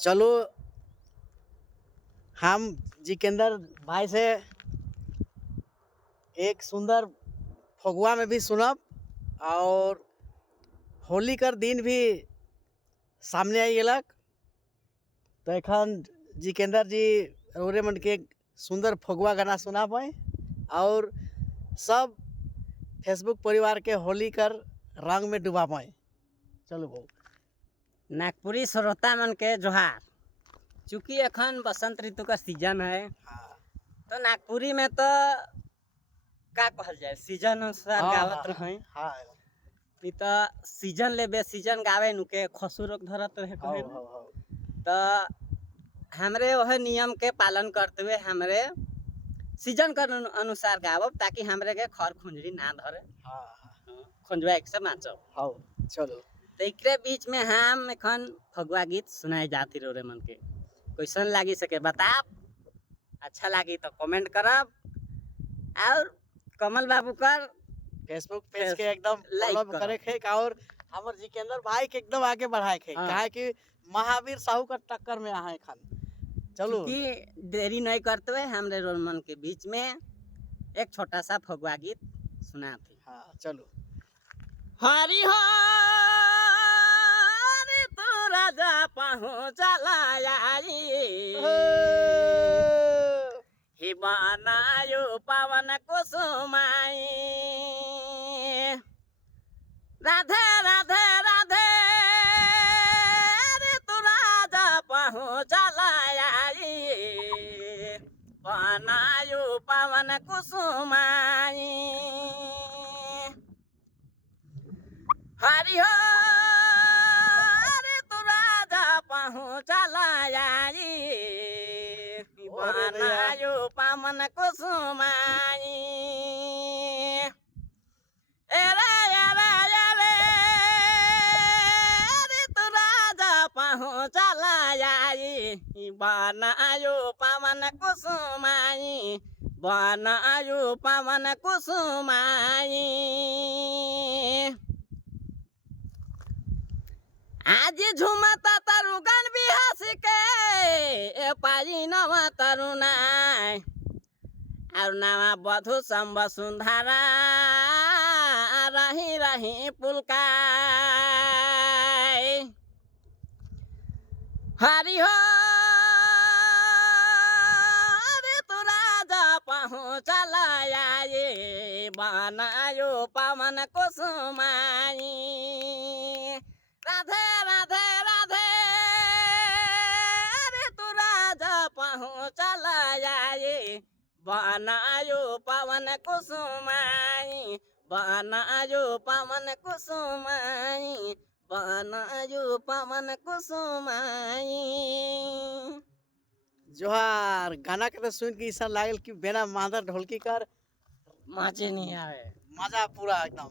चलो हम जिकेंद्र भाई से एक सुंदर फगुआ में भी सुनब और होली कर दिन भी सामने आई गलक। तो एखन जिकेंद्र जी रोरे मन के सुंदर फगुआ गाना सुना पाए और सब फेसबुक परिवार के होली कर रंग में डुबा पाए। चलो बहु नागपुरी श्रोता मन के जोहार। चूँकि अखन बसंत ऋतु का सीजन है, तो नागपुरी में तो का कहल जाए सीजन अनुसार गावत रहे। नहीं तो सीजन ले बे सीजन गावे नुके खसुरक धरत रहे कहे तो हमरे वह नियम के पालन करते हुए हमरे सीजन के अनुसार गावब ताकि हमरे के खर खुंजरी ना धरे। खुंजवा एक से नाचब। चलो तो एकरे बीच में हम एखन फगुआ गीत सुनाए जाती रोरे मन के कैसन लागी सके बताब। अच्छा लागी तो कमेंट करब और कमल बाबू कर फेसबुक पेज के एकदम फॉलो करे खे और हमर जिकेंद्र भाई के एकदम आगे बढ़ाए खे। काहे कि महावीर साहू का टक्कर में आए खान। चलो कि देरी नहीं करते हुए हमरे रोल मन के बीच में एक छोटा सा फगुआ गीत सुना थी। चलो हरि हरि तू राजा पहुँचला ही बनायो पवन कुसुमाई। राधे राधे राधे रे तू राजा पहुँचला बनायो पवन कुसुमाई। हरि हरि तू राजा पहुँचला बनायो पवन कुसुमाई। एरे एरे एरे रे तू राजा पहुँचला बनायो पवन कुसुमाई। बनायो पवन कुसुमाई। आज झुमता तरुगन भी हंस के पारी नवा तरुणाई और नवा बधु संब सुंदरा रही रही पुलकाई। हरि हो रे तू राजा पहुँचला बनायो पवन कुसुमाई। राधे राधे राधे रे तू राजा पहुँचला बनायो पवन कुसुमाई। बनायो पवन कुसुमाई। बनायो पवन कुसुमाई। जोहार गाना के तो सुन के ऐसा लागल कि बिना मादर ढोलकी कर मजे नहीं आवे। मजा पूरा एकदम।